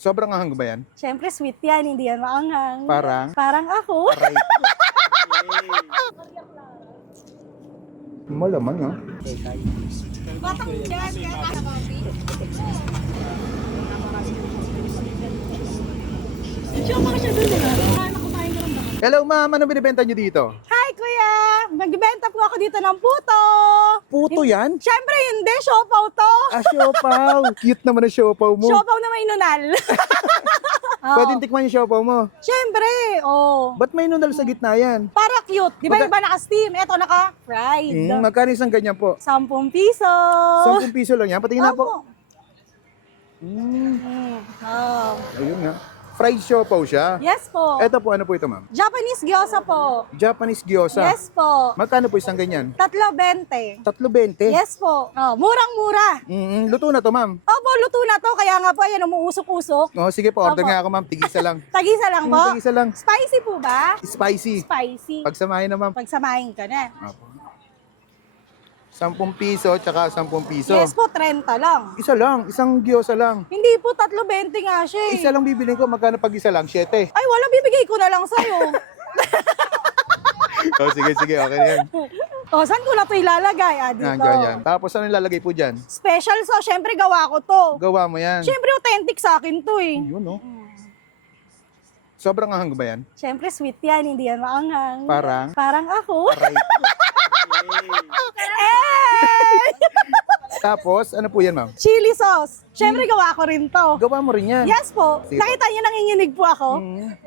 Sobrang anghang ba yan? Siyempre sweet yan, hindi yan maanghang. Parang? Parang ako. Aray. Malaman ha. Batang dyan, kaya kakababi. Siya mga siya dun nila. Kumain ko ng baka. Hello ma'am, ano binibenta nyo dito? Hi kuya! Magbibenta po ako dito ng puto. Puto yan? Siyempre hindi, siopaw to. Ah, siopaw. Cute naman ang siopaw mo. Siopaw na may nunal. Pwedeng tikman yung siopaw mo. Siyempre, oh. Ba't may nunal sa gitna yan? Para cute. Di ba Magka- iba naka-steam? Ito naka-fried. Magkano isang ganyan po? 10 piso. 10 piso lang yan. Patingin na po. Oh. Ayun nga. Fried siopaw siya. Yes po. Eto po, ano po ito ma'am? Japanese gyoza po. Japanese gyoza. Yes po. Magkano po isang ganyan? 3.20. 3.20? Yes po. Oh, murang-mura. Luto na to ma'am. Opo, luto na to. Kaya nga po, ayan, umuusok-usok. Oh, sige po, order Opo. nga ako ma'am. Tigisa lang. Tagisa lang po. Tigisa lang. Spicy po ba? Spicy. Spicy. Pagsamahin na ma'am. Pagsamahin ka na. Opo. 10 piso, tsaka 10 piso. Yes po, 30 lang. Isa lang, isang gyoza lang. Hindi po, 3.20 nga siya eh. Isa lang bibilin ko, magkano pag isa lang? 7. Ay, wala, bibigay ko na lang sa'yo. Oh, sige, sige, okay na yan. O, saan ko na ito ilalagay? Ah, dito. Yan, yan. Tapos ano ilalagay po dyan? Special sauce, syempre gawa ko to. Gawa mo yan. Syempre authentic sa akin to eh. Yun, no? Sobrang anghang ba yan? Syempre sweet yan, hindi yan maanghang. Parang? Parang ako. Aray. Eh! Tapos, ano po yan, ma'am? Chili sauce. Syempre gawa ko rin to. Gawa mo rin yan. Yes po. Sige po. Nakita niyo nanginginig po ako?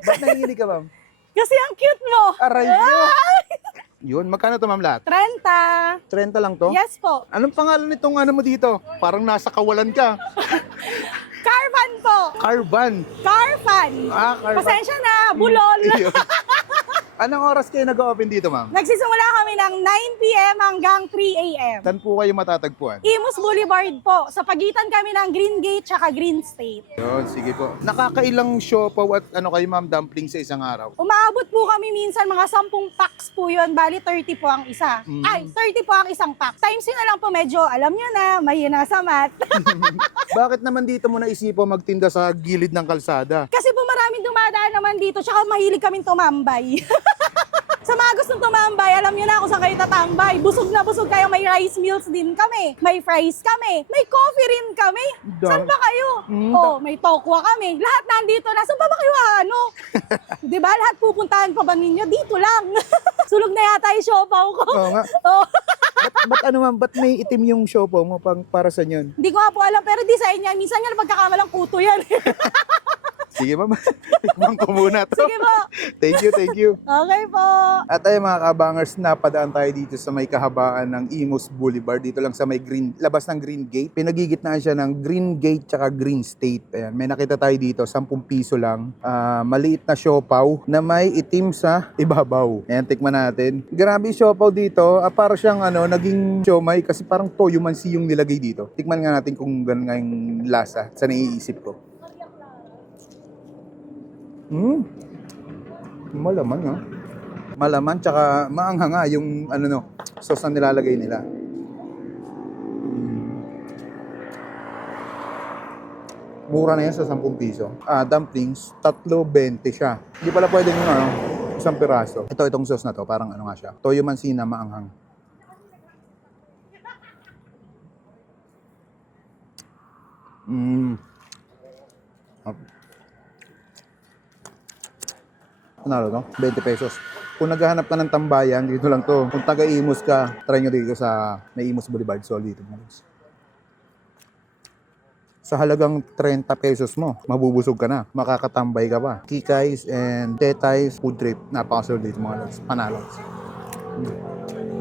Ba't nanginginig ka, ma'am? Kasi ang cute mo. Aray mo. Yun, magkano to, ma'am, lahat? 30. 30 lang to? Yes po. Anong pangalan nitong ano mo dito? Parang nasa kawalan ka. Carvan po. Carvan. Carvan. Ah, Carvan. Pasensya na, bulol. Yun. Anong oras kayo nag-open dito, ma'am? Nagsisimula kami ng 9 p.m. hanggang 3 a.m. Saan po kayo matatagpuan? Imus Boulevard po. Sa pagitan kami ng Green Gate tsaka Green State. Yun, sige po. Nakakailang siopaw at ano kayo, ma'am, dumpling sa isang araw? Umaabot po kami minsan mga 10 packs po yun. Bali 30 po ang isa. Ay, 30 po ang isang pack. Times yun na lang po medyo, alam nyo na, mahina sa math. Bakit naman dito mo naisipo magtinda sa gilid ng kalsada? Kasi po maraming dumadaan naman dito, tsaka mahilig kaming tumambay. Sa mga gustong tumambay, alam nyo na kung saan kayo tatambay. Busog na busog kayo, may rice meals din kami. May fries kami. May coffee rin kami. Saan ba kayo? Oh, may tokwa kami. Lahat nandito na. Saan ba kayo ano? Di ba? Lahat pupuntahan pa ba ninyo? Dito lang. Sulog na yata yung siopaw ko. Oo nga. Oh. Ba't ano ma'am, ba't may itim yung siopaw mo para sa yun? Hindi ko nga po alam, pero di sa inyo. Minsan nga pagkakamalang puto yan. Sige ma'am, tikman ko muna to. Sige po. Thank you, thank you. Okay po. At ay mga kabangers, napadaan tayo dito sa may kahabaan ng Imus Boulevard. Dito lang sa may labas ng Green Gate. Pinagigitnaan siya ng Green Gate tsaka Green State. Ayan, may nakita tayo dito, 10 piso lang. Maliit na siopaw na may itim sa ibabaw. Ayan, tikman natin. Grabe yung siopaw dito. Para siyang naging siomay kasi parang toyo mansi yung nilagay dito. Tikman nga natin kung gano'n nga yung lasa sa naiisip ko. Malaman ha. Malaman tsaka maanghang yung sauce na nilalagay nila. Mura na yan sa 10 piso. Dumplings, 3.20 siya. Hindi pala pwedeng isang piraso. Itong sauce na to, parang nga siya. Toyo mansi na maanghang. Ano to? 20 pesos. Kung naghahanap ka ng tambayan, dito lang to. Kung taga-Imus ka, try nyo dito sa may Imus Boulevard. So, dito mo. Sa halagang 30 pesos mo, mabubusog ka na. Makakatambay ka pa. Kikays and Tetay's food trip. Napakasunod dito mga lods. Panalo.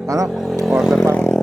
Ano? Order pa ako.